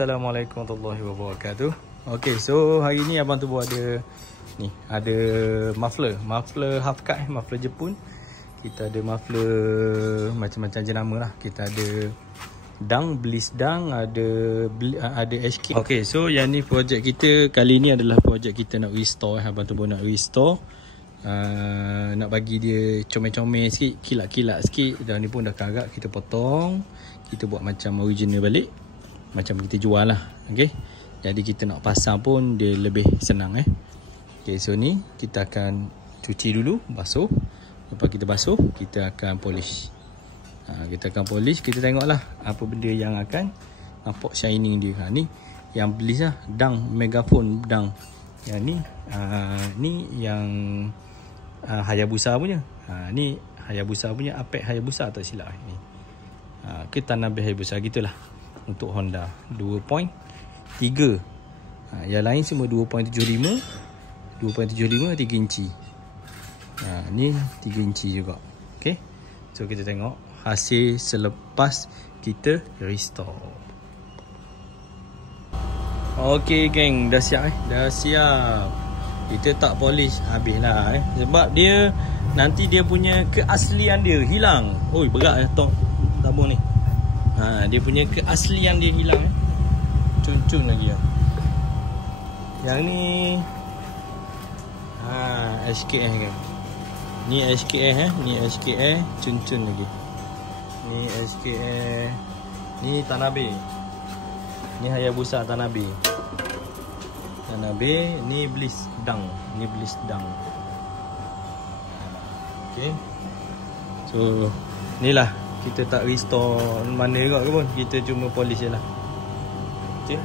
Assalamualaikum warahmatullahi wabarakatuh. Okay, so hari ni abang tu buat ada muffler half cut, muffler Jepun. Kita ada muffler macam-macam jenama lah. Kita ada Dang, Bliss Dang, ada HK. Okay, so yang ni projek kita kali ni adalah projek kita nak restore. Abang tu pun nak restore, nak bagi dia comel-comel sikit, kilat-kilat sikit. Dan ni pun dah karat, kita potong, kita buat macam original balik, macam kita jual lah. Okay, jadi kita nak pasang pun dia lebih senang. Okay, so ni kita akan cuci dulu, basuh. Lepas kita basuh, kita akan polish. Kita akan polish, kita tengok lah apa benda yang akan nampak shining dia. Ni yang Bliss lah, Dang, Megaphone Dang. Yang ni ni yang Hayabusa punya. Ni Hayabusa punya, Apex Hayabusa tak silap ni. Ke Tanabe Hayabusa gitulah. Untuk Honda 2.3. Yang lain semua 2.75, 3 inci. Ni 3 inci juga. Okay, so kita tengok hasil selepas kita restore. Okay geng, dah siap dah siap. Kita tak polish, habis lah sebab dia nanti dia punya keaslian dia hilang. Oi, berat tabung ni. Dia punya keaslian dia hilang. Cun-cun lagi lah. Yang ni HKS kan. Ni HKS ni HKS, cun-cun lagi. Ni HKS, ni Tanabe. Ni Hayabusa Tanabe. Ni Bliss Dang. Ni Bliss Dang. Okay, so ni lah, kita tak restore mana juga ke pun, kita cuma polish je lah. Okay.